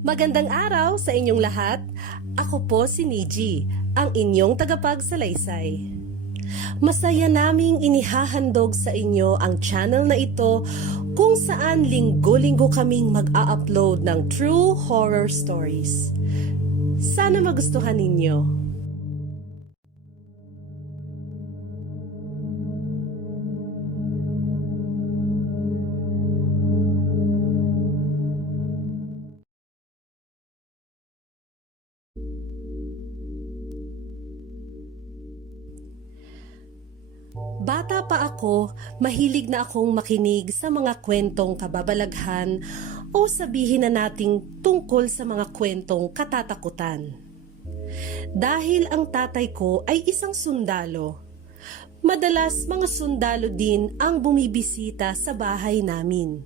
Magandang araw sa inyong lahat. Ako po si Niji, ang inyong tagapagsalaysay. Masaya naming inihahandog sa inyo ang channel na ito kung saan linggo-linggo kaming mag-a-upload ng true horror stories. Sana magustuhan ninyo. Bata pa ako, mahilig na akong makinig sa mga kwentong kababalaghan o sabihin na nating tungkol sa mga kwentong katatakutan. Dahil ang tatay ko ay isang sundalo, madalas mga sundalo din ang bumibisita sa bahay namin.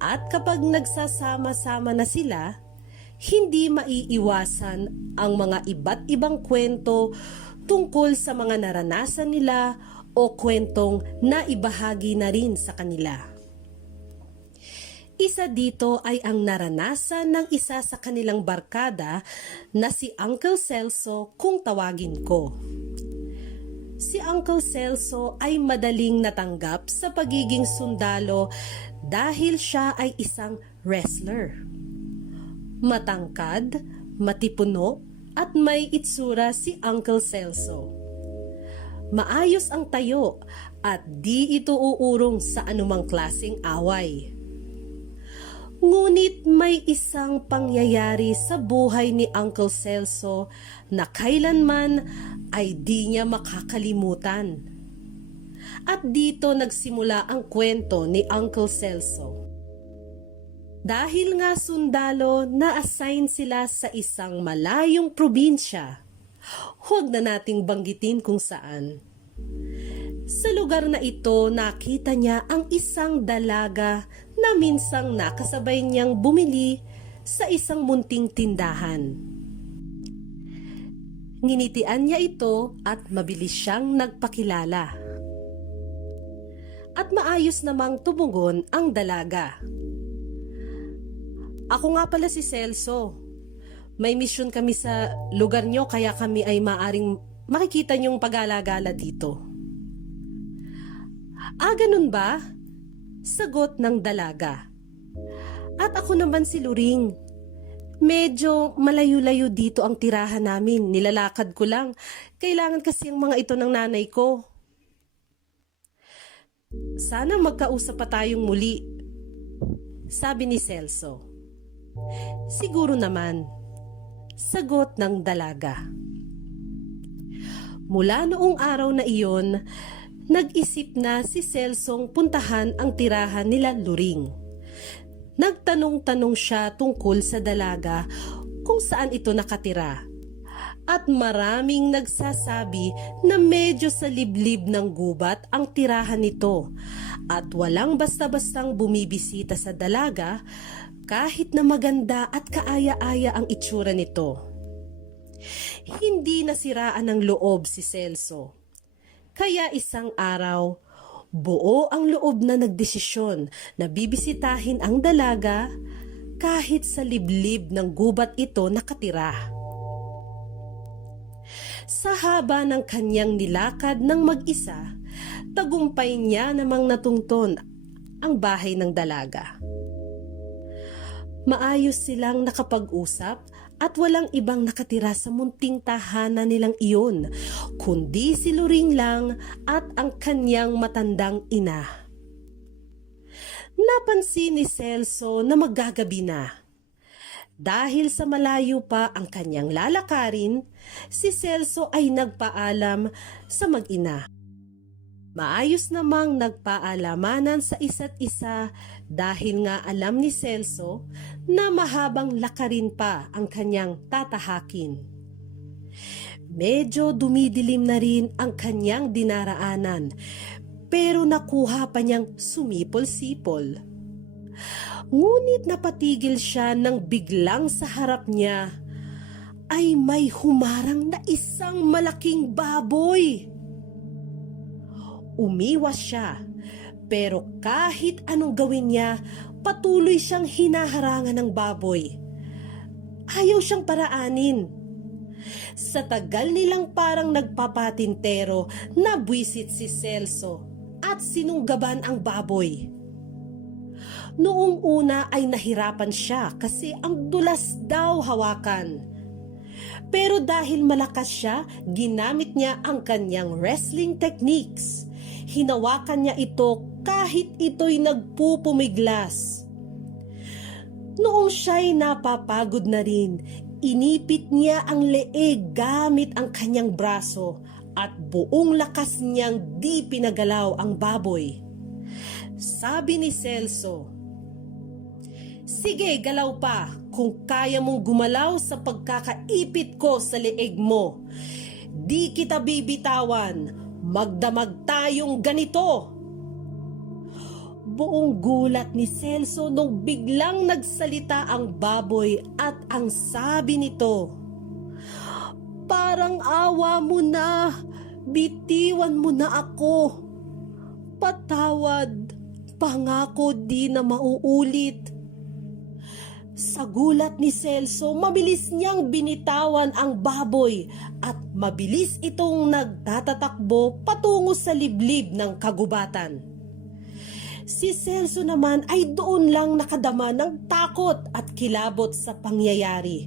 At kapag nagsasama-sama na sila, hindi maiiwasan ang mga iba't ibang kwento tungkol sa mga naranasan nila o kwentong naibahagi na rin sa kanila. Isa dito ay ang naranasan ng isa sa kanilang barkada na si Uncle Celso kung tawagin ko. Si Uncle Celso ay madaling natanggap sa pagiging sundalo dahil siya ay isang wrestler. Matangkad, matipuno, at may itsura si Uncle Celso. Maayos ang tayo at di ito uurong sa anumang klaseng away. Ngunit may isang pangyayari sa buhay ni Uncle Celso na kailanman ay di niya makakalimutan. At dito nagsimula ang kwento ni Uncle Celso. Dahil nga sundalo, na-assign sila sa isang malayong probinsya. Huwag na nating banggitin kung saan. Sa lugar na ito, nakita niya ang isang dalaga na minsang nakasabay niyang bumili sa isang munting tindahan. Nginitian niya ito at mabilis siyang nagpakilala. At maayos namang tumugon ang dalaga. Ako nga pala si Celso. May misyon kami sa lugar nyo kaya kami ay maaring makikita nyong pag-alagala dito. Ah, ganun ba? Sagot ng dalaga. At ako naman si Luring. Medyo malayo-layo dito ang tirahan namin. Nilalakad ko lang. Kailangan kasi ang mga ito ng nanay ko. Sana magkausap pa tayong muli, sabi ni Celso. Siguro naman, sagot ng dalaga. Mula noong araw na iyon, nag-isip na si Celsong puntahan ang tirahan nila Luring. Nagtanong-tanong siya tungkol sa dalaga kung saan ito nakatira. At maraming nagsasabi na medyo sa liblib ng gubat ang tirahan nito at walang basta-bastang bumibisita sa dalaga kahit na maganda at kaaya-aya ang itsura nito. Hindi nasiraan ng loob si Celso. Kaya isang araw, buo ang loob na nagdesisyon na bibisitahin ang dalaga kahit sa liblib ng gubat ito nakatira. Sa haba ng kanyang nilakad ng mag-isa, tagumpay niya namang natungton ang bahay ng dalaga. Maayos silang nakapag-usap at walang ibang nakatira sa munting tahanan nilang iyon, kundi si Luring lang at ang kanyang matandang ina. Napansin ni Celso na maggagabi na. Dahil sa malayo pa ang kanyang lalakarin, si Celso ay nagpaalam sa mag-ina. Maayos namang nagpaalamanan sa isa't isa dahil nga alam ni Celso na mahabang lakarin pa ang kanyang tatahakin. Medyo dumidilim na rin ang kanyang dinaraanan pero nakuha pa niyang sumipol-sipol. Ngunit napatigil siya nang biglang sa harap niya ay may humarang na isang malaking baboy. Umiwas siya, pero kahit anong gawin niya, patuloy siyang hinaharangan ng baboy. Ayaw siyang paraanin. Sa tagal nilang parang nagpapatintero, nabwisit si Celso at sinunggaban ang baboy. Noong una ay nahirapan siya kasi ang dulas daw hawakan. Pero dahil malakas siya, ginamit niya ang kanyang wrestling techniques. Hinawakan niya ito kahit ito'y nagpupumiglas. Noong siya'y napapagod na rin, inipit niya ang leeg gamit ang kanyang braso at buong lakas niyang di pinagalaw ang baboy. Sabi ni Celso, "Sige, galaw pa kung kaya mong gumalaw sa pagkakaipit ko sa leeg mo. Di kita bibitawan, magdamag tayong ganito." Buong gulat ni Celso nung biglang nagsalita ang baboy at ang sabi nito, "Parang awa mo na, bitiwan mo na ako. Patawad, pangako di na mauulit." Sa gulat ni Celso, mabilis niyang binitawan ang baboy at mabilis itong nagtatatakbo patungo sa liblib ng kagubatan. Si Celso naman ay doon lang nakadama ng takot at kilabot sa pangyayari.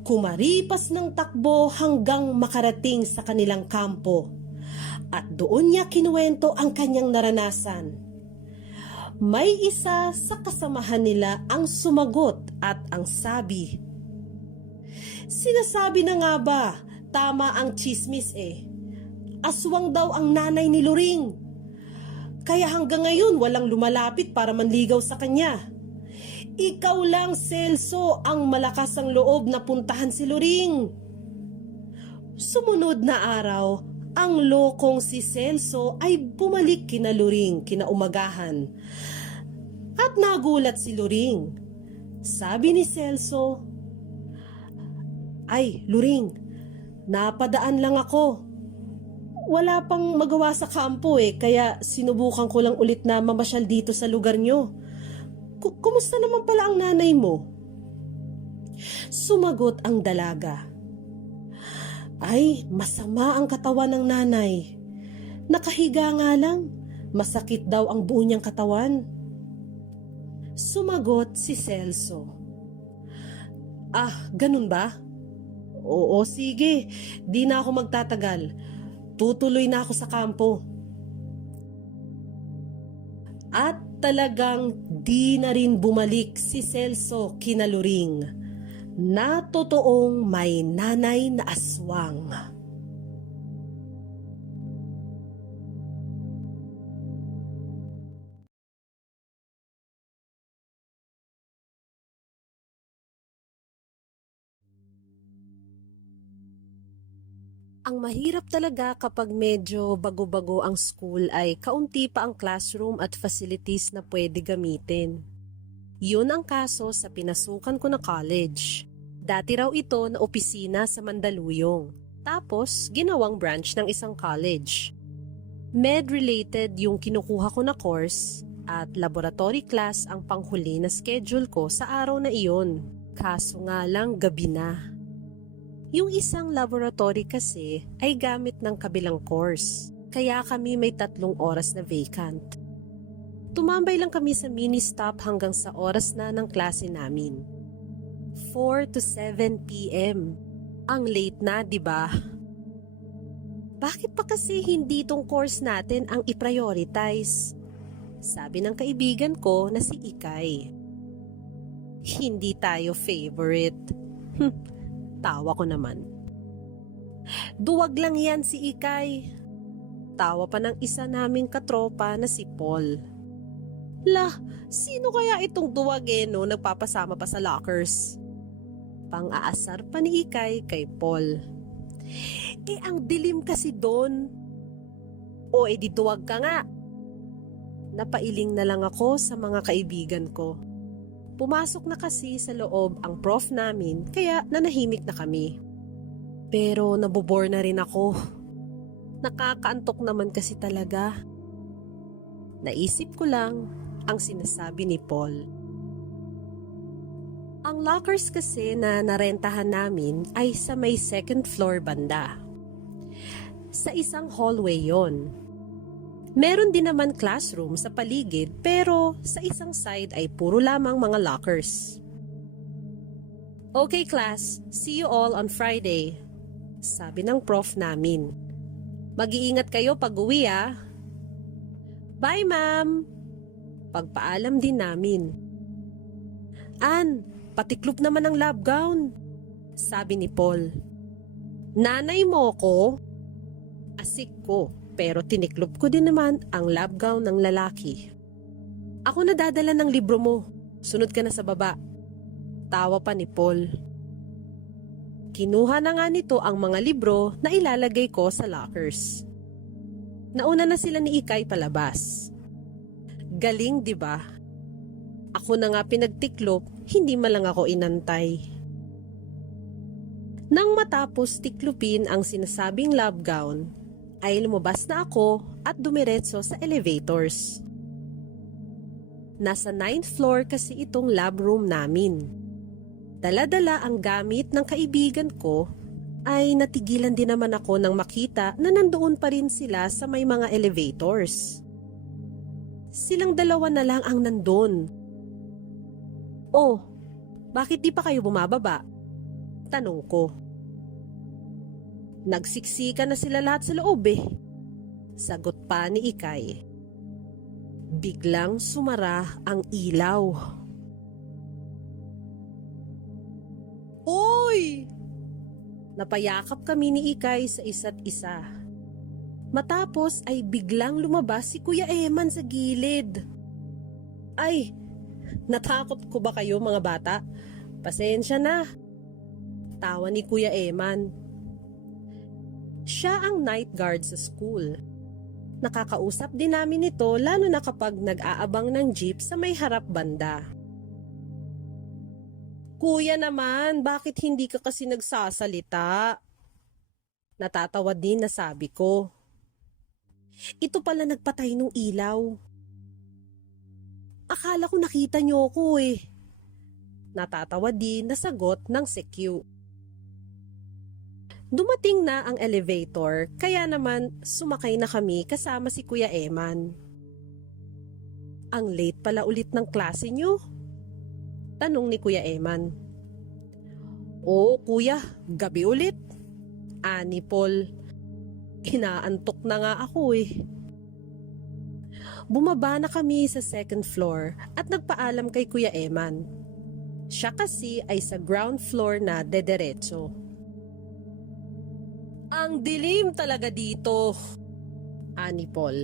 Kumaripas ng takbo hanggang makarating sa kanilang kampo. At doon niya kinuwento ang kanyang naranasan. May isa sa kasamahan nila ang sumagot at ang sabi, "Sinasabi na nga ba, tama ang chismis eh. Aswang daw ang nanay ni Luring. Kaya hanggang ngayon walang lumalapit para manligaw sa kanya. Ikaw lang, Celso, ang malakas ang loob na puntahan si Luring." Sumunod na araw, ang lokong si Celso ay bumalik kina Luring kinaumagahan. At nagulat si Luring. Sabi ni Celso, "Ay, Luring, napadaan lang ako. Wala pang magawa sa kampo kaya sinubukan ko lang ulit na mamasyal dito sa lugar nyo. Kumusta naman pala ang nanay mo?" Sumagot ang dalaga, "Ay, masama ang katawan ng nanay. Nakahiga nga lang, masakit daw ang buo niyang katawan." Sumagot si Celso, "Ah, ganun ba? Oo, sige, di na ako magtatagal. Tutuloy na ako sa kampo." At talagang di na rin bumalik si Celso kina Luring, na totoong may nanay na aswang. Ang mahirap talaga kapag medyo bago-bago ang school ay kaunti pa ang classroom at facilities na pwede gamitin. Yun ang kaso sa pinasukan ko na college. Dati raw ito na opisina sa Mandaluyong. Tapos, ginawang branch ng isang college. Med-related yung kinukuha ko na course at laboratory class ang panghuli na schedule ko sa araw na iyon. Kaso nga lang gabi na. Yung isang laboratory kasi ay gamit ng kabilang course, kaya kami may 3 oras na vacant. Tumambay lang kami sa mini-stop hanggang sa oras na ng klase namin. 4 to 7 p.m. Ang late na, di ba? Bakit pa kasi hindi tong course natin ang i-prioritize? Sabi ng kaibigan ko na si Ikay. Hindi tayo favorite. Tawa ko naman. Duwag lang yan si Ikay. Tawa pa ng isa naming katropa na si Paul. Lah, sino kaya itong duwag nagpapasama pa sa lockers? Pang-aasar pa ni Ikay kay Paul. Ang dilim kasi doon. O di duwag ka nga. Napailing na lang ako sa mga kaibigan ko. Pumasok na kasi sa loob ang prof namin kaya nanahimik na kami. Pero nabobore na rin ako. Nakakaantok naman kasi talaga. Naisip ko lang ang sinasabi ni Paul. Ang lockers kasi na narentahan namin ay sa may second floor banda. Sa isang hallway yon. Meron din naman classroom sa paligid pero sa isang side ay puro lamang mga lockers. Okay class, see you all on Friday, sabi ng prof namin. Mag-iingat kayo pag uwi ah. Bye ma'am, pagpaalam din namin. Ann, patiklop naman ang lab gown, sabi ni Paul. Nanay mo ko? Asik ko, pero tiniklop ko din naman ang lab gown ng lalaki. Ako na dadala ng libro mo, sunod ka na sa baba. Tawa pa ni Paul. Kinuha na nga nito ang mga libro na ilalagay ko sa lockers. Nauna na sila ni Ikay palabas. Galing, di ba? Ako na nga pinagtiklop, hindi man lang ako inantay. Nang matapos tiklupin ang sinasabing lab gown, ay lumabas na ako at dumiretso sa elevators. Nasa 9th floor kasi itong lab room namin. Dala-dala ang gamit ng kaibigan ko ay natigilan din naman ako nang makita na nandoon pa rin sila sa may mga elevators. Silang dalawa na lang ang nandun. Oh, bakit di pa kayo bumababa? Tanong ko. Nagsiksika na sila lahat sa loob eh. Sagot pa ni Ikay. Biglang sumara ang ilaw. Oy! Napayakap kami ni Ikay sa isa't isa. Matapos ay biglang lumabas si Kuya Eman sa gilid. Ay, natakot ko ba kayo mga bata? Pasensya na. Tawa ni Kuya Eman. Siya ang night guard sa school. Nakakausap din namin ito lalo na kapag nag-aabang ng jeep sa may harap banda. Kuya naman, bakit hindi ka kasi nagsasalita? Natatawa din na sabi ko. Ito pala nagpatay ng ilaw. Akala ko nakita niyo ko eh. Natatawa din na sagot ng Secu. Dumating na ang elevator kaya naman sumakay na kami kasama si Kuya Eman. Ang late pala ulit ng klase niyo? Tanong ni Kuya Eman. Oo kuya, gabi ulit. Ani Paul. Inaantok na nga ako eh. Bumaba na kami sa second floor at nagpaalam kay Kuya Eman. Siya kasi ay sa ground floor na dederecho. Ang dilim talaga dito, ani Paul.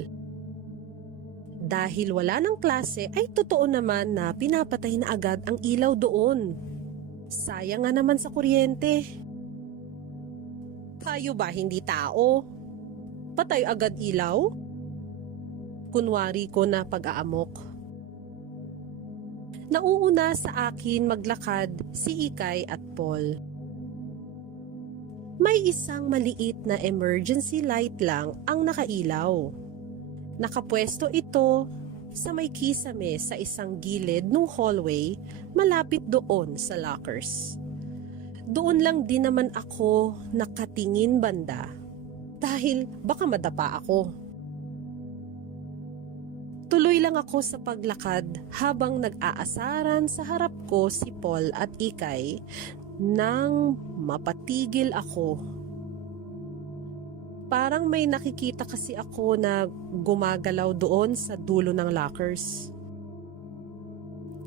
Dahil wala ng klase ay totoo naman na pinapatay na agad ang ilaw doon. Sayang nga naman sa kuryente. Tayo ba hindi tao? Patay agad ilaw? Kunwari ko na pag-aamok. Nauuna sa akin maglakad si Ikay at Paul. May isang maliit na emergency light lang ang nakailaw. Nakapwesto ito sa may kisame sa isang gilid ng hallway malapit doon sa lockers. Doon lang din naman ako nakatingin banda dahil baka madapa ako. Tuloy lang ako sa paglakad habang nag-aasaran sa harap ko si Paul at Ikay nang mapatigil ako. Parang may nakikita kasi ako na gumagalaw doon sa dulo ng lockers.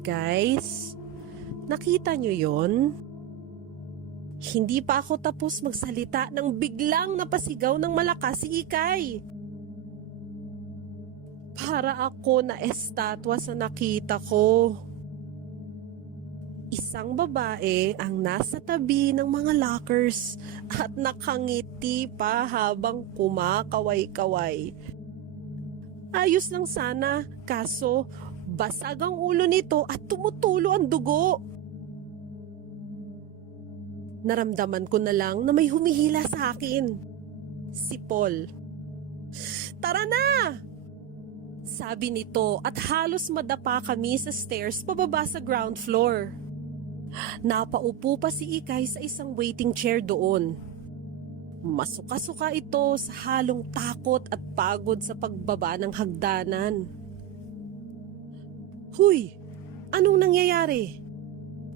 Guys, nakita nyo yon? Hindi pa ako tapos magsalita nang biglang napasigaw ng malakas si Ikay. Para ako na estatwa sa nakita ko. Isang babae ang nasa tabi ng mga lockers at nakangiti pa habang kumakaway-kaway. Ayos lang sana, kaso basag ang ulo nito at tumutulo ang dugo. Naramdaman ko na lang na may humihila sa akin. Si Paul. Tara na! Sabi nito at halos madapa kami sa stairs pababa sa ground floor. Napaupo pa si Ikay sa isang waiting chair doon. Masuka-suka ito sa halong takot at pagod sa pagbaba ng hagdanan. "Huy! Anong nangyayari?"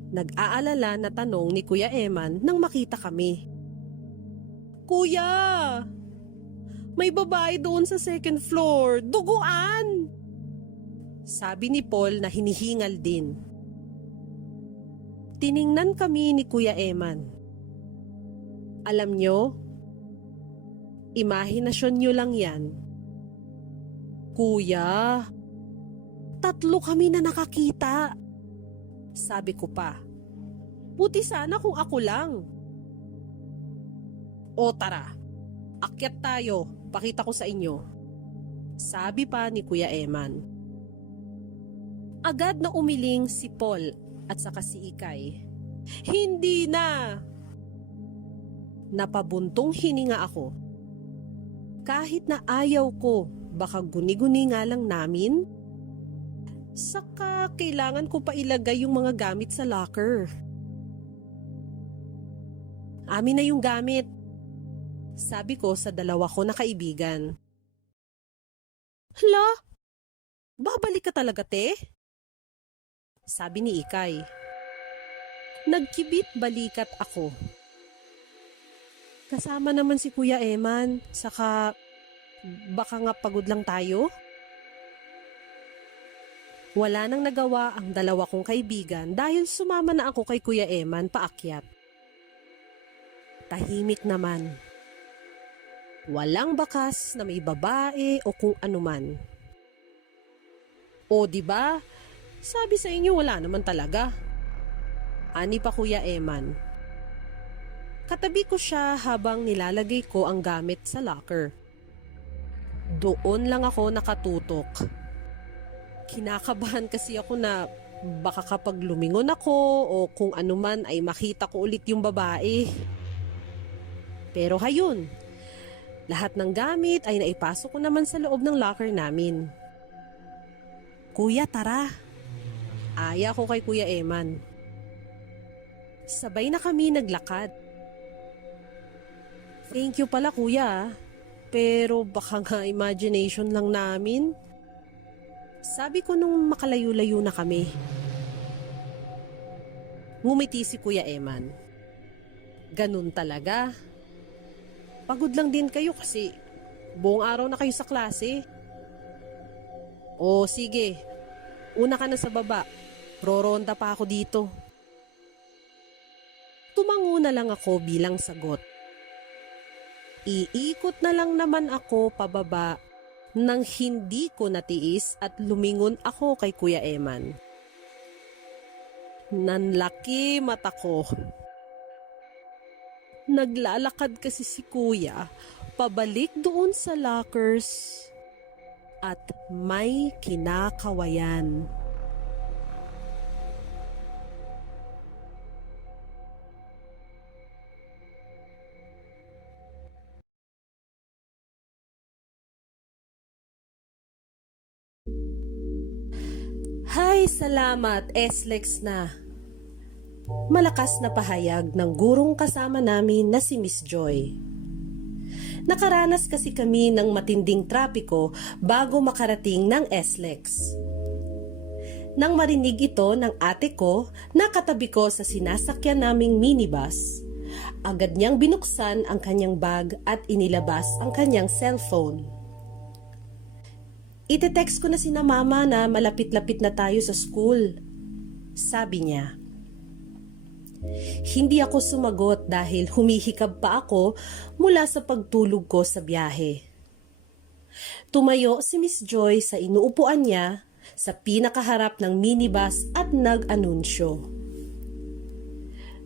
Nag-aalala na tanong ni Kuya Eman nang makita kami. "Kuya! May babae doon sa second floor! Duguan!" sabi ni Paul na hinihingal din. Tiningnan kami ni Kuya Eman. "Alam nyo, imahinasyon nyo lang yan." "Kuya, 3 kami na nakakita," sabi ko pa. "Buti sana kung ako lang." "O tara, akyat tayo, pakita ko sa inyo," sabi pa ni Kuya Eman. Agad na umiling si Paul at saka si Ikay. "Hindi na!" Napabuntong hininga ako. Kahit na ayaw ko, baka guni-guni nga lang namin. Saka kailangan ko pa ilagay yung mga gamit sa locker. "Amin na yung gamit," sabi ko sa 2 ko na kaibigan. "Hala, babalik ka talaga, te?" sabi ni Ikay. Nagkibit balikat ako. Kasama naman si Kuya Eman, saka baka nga pagod lang tayo. Wala nang nagawa ang 2 kong kaibigan dahil sumama na ako kay Kuya Eman paakyat. Tahimik naman. Walang bakas na may babae o kung anuman. "O, di ba? Sabi sa inyo wala naman talaga," ani pa Kuya Eman. Katabi ko siya habang nilalagay ko ang gamit sa locker. Doon lang ako nakatutok. Kinakabahan kasi ako na baka kapag lumingon ako o kung anuman ay makita ko ulit yung babae. Pero hayun, lahat ng gamit ay naipasok ko naman sa loob ng locker namin. "Kuya, tara." Aya ko kay Kuya Eman. Sabay na kami naglakad. "Thank you pala, kuya. Pero baka nga imagination lang namin," sabi ko nung makalayo-layo na kami. Ngumiti si Kuya Eman. "Ganun talaga. Pagod lang din kayo kasi buong araw na kayo sa klase. O sige, una ka na sa baba. Roronda pa ako dito." Tumango na lang ako bilang sagot. Iikot na lang naman ako pababa nang hindi ko natiis at lumingon ako kay Kuya Eman. Nanlaki mata ko. Naglalakad kasi si Kuya pabalik doon sa lockers at may kinakawayan. "Hay, salamat, SLEX na." Malakas na pahayag ng gurong kasama namin na si Miss Joy. Nakaranas kasi kami ng matinding trapiko bago makarating ng SLEX. Nang marinig ito ng ate ko na katabi ko sa sinasakyan naming minibus, agad niyang binuksan ang kanyang bag at inilabas ang kanyang cellphone. "Ite-text ko na sina mama na malapit-lapit na tayo sa school," sabi niya. Hindi ako sumagot dahil humihikab pa ako mula sa pagtulog ko sa biyahe. Tumayo si Miss Joy sa inuupuan niya sa pinakaharap ng minibus at nag-anunsyo.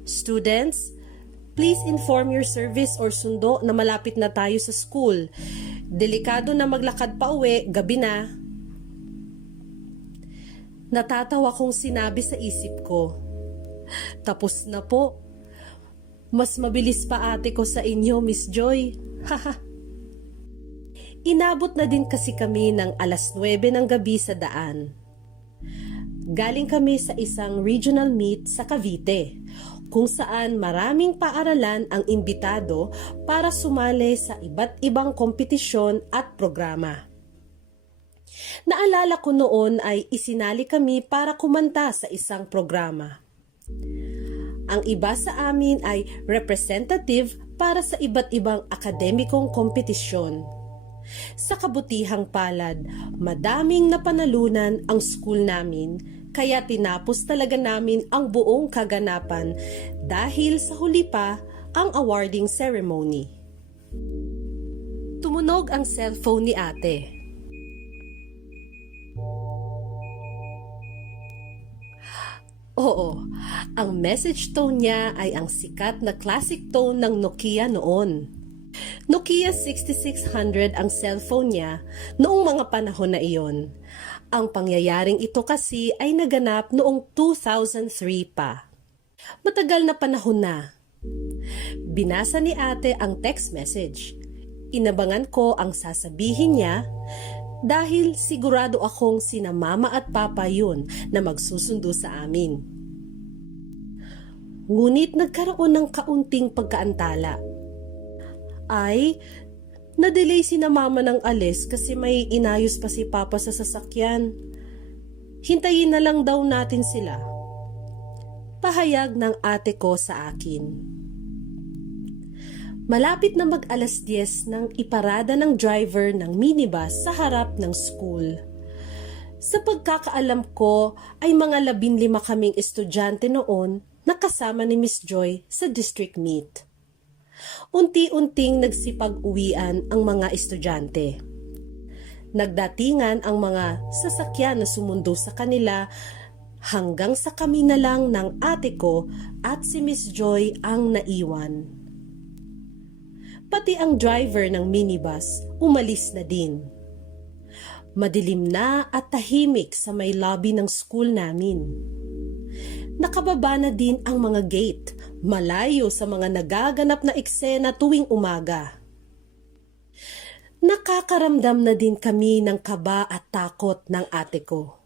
"Students, please inform your service or sundo na malapit na tayo sa school. Delikado na maglakad pa uwi, gabi na." Natatawa kong sinabi sa isip ko, "Tapos na po. Mas mabilis pa ate ko sa inyo, Miss Joy." Haha. Inabot na din kasi kami ng 9:00 ng gabi sa daan. Galing kami sa isang regional meet sa Cavite, kung saan maraming paaralan ang imbitado para sumali sa iba't ibang kompetisyon at programa. Naalala ko noon ay isinali kami para kumanta sa isang programa. Ang iba sa amin ay representative para sa iba't ibang akademikong kompetisyon. Sa kabutihang palad, madaming napanalunan ang school namin, kaya tinapos talaga namin ang buong kaganapan dahil sa huli pa ang awarding ceremony. Tumunog ang cellphone ni ate. Oo, ang message tone niya ay ang sikat na classic tone ng Nokia noon. Nokia 6600 ang cellphone niya noong mga panahon na iyon. Ang pangyayaring ito kasi ay naganap noong 2003 pa. Matagal na panahon na. Binasa ni ate ang text message. Inabangan ko ang sasabihin niya dahil sigurado akong sina mama at papa yun na magsusundo sa amin. Ngunit nagkaroon ng kaunting pagkaantala. Ay, na-delay sina mama ng alis kasi may inayos pa si papa sa sasakyan. Hintayin na lang daw natin sila. Pahayag ng ate ko sa akin. Malapit na mag-alas 10 nang iparada ng driver ng minibus sa harap ng school. Sa pagkakaalam ko ay mga 15 kaming estudyante noon na kasama ni Miss Joy sa district meet. Unti-unting nagsipag-uwian ang mga estudyante. Nagdatingan ang mga sasakyan na sumundo sa kanila hanggang sa kami na lang ng ate ko at si Miss Joy ang naiwan. Pati ang driver ng minibus umalis na din. Madilim na at tahimik sa may lobby ng school namin. Nakababa na din ang mga gate, malayo sa mga nagaganap na eksena tuwing umaga. Nakakaramdam na din kami ng kaba at takot ng ate ko.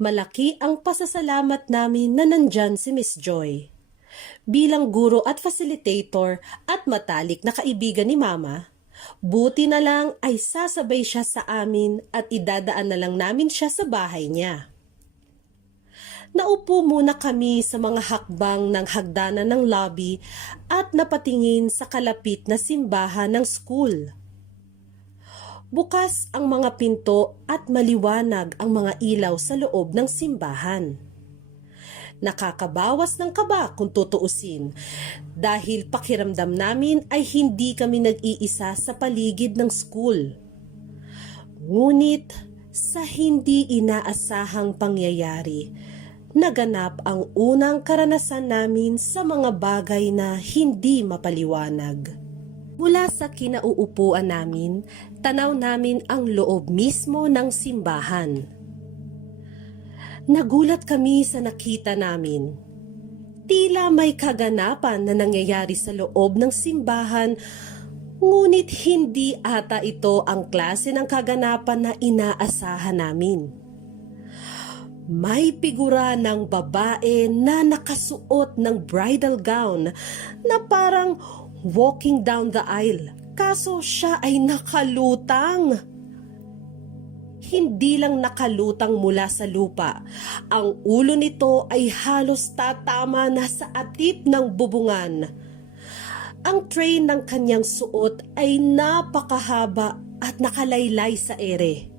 Malaki ang pasasalamat namin na nandyan si Miss Joy. Bilang guro at facilitator at matalik na kaibigan ni Mama, buti na lang ay sasabay siya sa amin at idadaan na lang namin siya sa bahay niya. Naupo muna kami sa mga hakbang ng hagdanan ng lobby at napatingin sa kalapit na simbahan ng school. Bukas ang mga pinto at maliwanag ang mga ilaw sa loob ng simbahan. Nakakabawas ng kaba kung tutuusin dahil pakiramdam namin ay hindi kami nag-iisa sa paligid ng school. Ngunit sa hindi inaasahang pangyayari, naganap ang unang karanasan namin sa mga bagay na hindi mapaliwanag. Mula sa kinauupuan namin, tanaw namin ang loob mismo ng simbahan. Nagulat kami sa nakita namin. Tila may kaganapan na nangyayari sa loob ng simbahan, ngunit hindi ata ito ang klase ng kaganapan na inaasahan namin. May figura ng babae na nakasuot ng bridal gown na parang walking down the aisle, kaso siya ay nakalutang. Hindi lang nakalutang mula sa lupa, ang ulo nito ay halos tatama na sa atip ng bubungan. Ang train ng kanyang suot ay napakahaba at nakalaylay sa ere.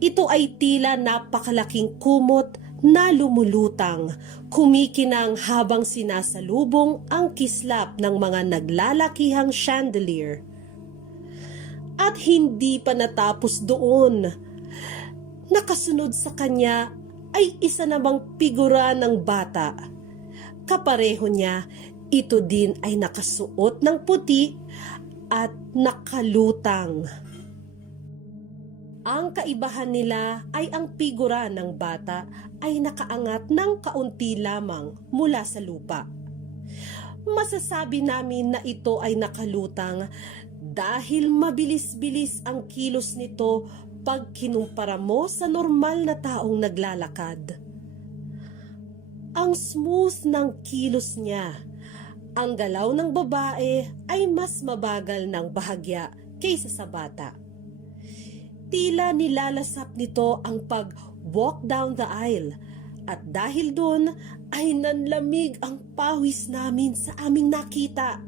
Ito ay tila napakalaking kumot na lumulutang, kumikinang habang sinasalubong ang kislap ng mga naglalakihang chandelier. At hindi pa natapos doon. Nakasunod sa kanya ay isa namang figura ng bata. Kapareho niya, ito din ay nakasuot ng puti at nakalutang. Ang kaibahan nila ay ang figura ng bata ay nakaangat ng kaunti lamang mula sa lupa. Masasabi namin na ito ay nakalutang dahil mabilis-bilis ang kilos nito pag kinumpara mo sa normal na taong naglalakad. Ang smooth ng kilos niya. Ang galaw ng babae ay mas mabagal ng bahagya kaysa sa bata. Tila nilalasap nito ang pag-walk down the aisle at dahil doon ay nanlamig ang pawis namin sa aming nakita.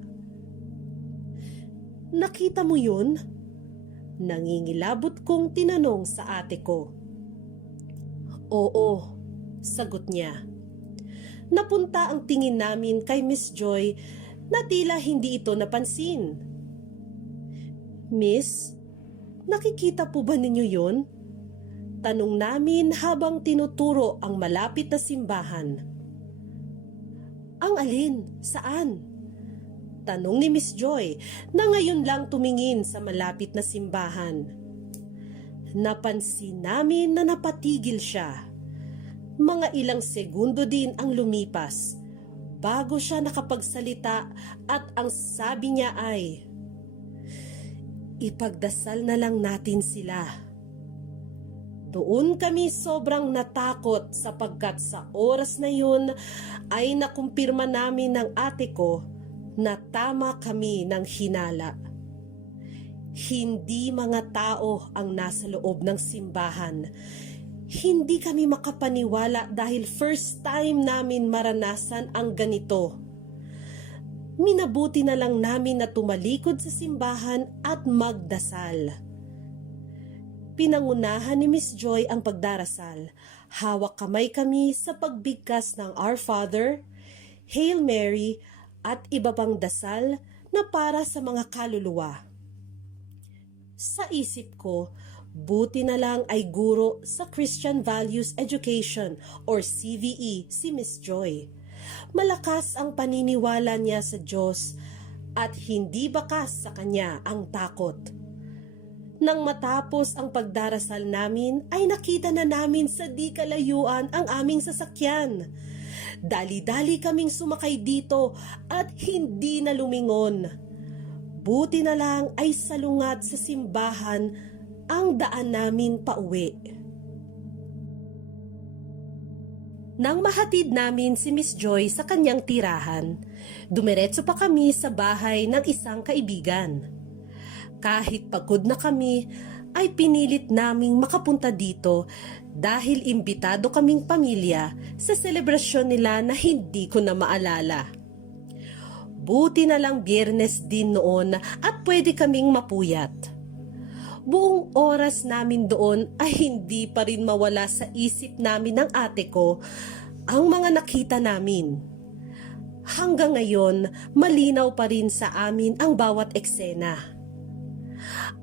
Nakita mo yun? Nangingilabot kong tinanong sa ate ko. Oo, sagot niya. Napunta ang tingin namin kay Miss Joy na tila hindi ito napansin. Miss, nakikita po ba ninyo yun? Tanong namin habang tinuturo ang malapit na simbahan. Ang alin? Saan? Tanong ni Miss Joy na ngayon lang tumingin sa malapit na simbahan. Napansin namin na napatigil siya. Mga ilang segundo din ang lumipas bago siya nakapagsalita at ang sabi niya ay, "Ipagdasal na lang natin sila." Doon kami sobrang natakot sapagkat sa oras na yun ay nakumpirma namin ng ate ko na tama kami ng hinala. Hindi mga tao ang nasa loob ng simbahan. Hindi kami makapaniwala dahil first time namin maranasan ang ganito. Minabuti na lang namin na tumalikod sa simbahan at magdasal. Pinangunahan ni Miss Joy ang pagdarasal. Hawak kamay kami sa pagbigkas ng Our Father, Hail Mary at iba pang dasal na para sa mga kaluluwa. Sa isip ko, buti na lang ay guro sa Christian Values Education or CVE si Miss Joy. Malakas ang paniniwala niya sa Diyos at hindi bakas sa kanya ang takot. Nang matapos ang pagdarasal namin ay nakita na namin sa di kalayuan ang aming sasakyan. Dali-dali kaming sumakay dito at hindi na lumingon. Buti na lang ay salungat sa simbahan ang daan namin pauwi. Nang mahatid namin si Miss Joy sa kanyang tirahan, dumiretso pa kami sa bahay ng isang kaibigan. Kahit pagod na kami, ay pinilit naming makapunta dito dahil imbitado kaming pamilya sa selebrasyon nila na hindi ko na maalala. Buti na lang Biyernes din noon at pwede kaming mapuyat. Buong oras namin doon ay hindi pa rin mawala sa isip namin ng ate ko ang mga nakita namin. Hanggang ngayon, malinaw pa rin sa amin ang bawat eksena.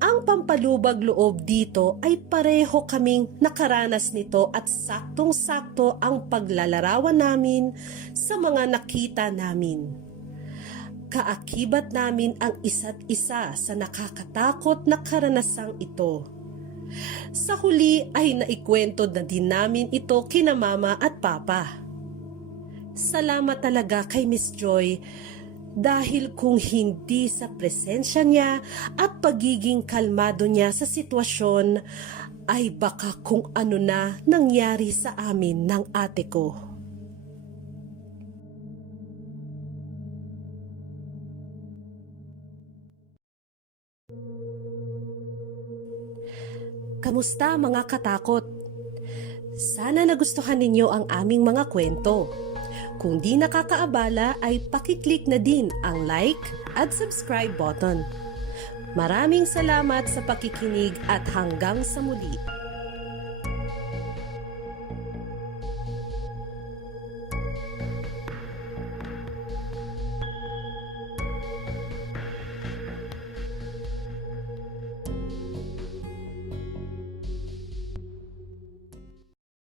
Ang pampalubag loob dito ay pareho kaming nakaranas nito at saktong-sakto ang paglalarawan namin sa mga nakita namin. Kaakibat namin ang isa't isa sa nakakatakot na karanasang ito. Sa huli ay naikwento na din namin ito kina mama at papa. Salamat talaga kay Miss Joy dahil kung hindi sa presensya niya at pagiging kalmado niya sa sitwasyon ay baka kung ano na nangyari sa amin ng ate ko. Kamusta mga katakot? Sana nagustuhan ninyo ang aming mga kwento. Kung di nakakaabala ay pakiclick na din ang like at subscribe button. Maraming salamat sa pakikinig at hanggang sa muli.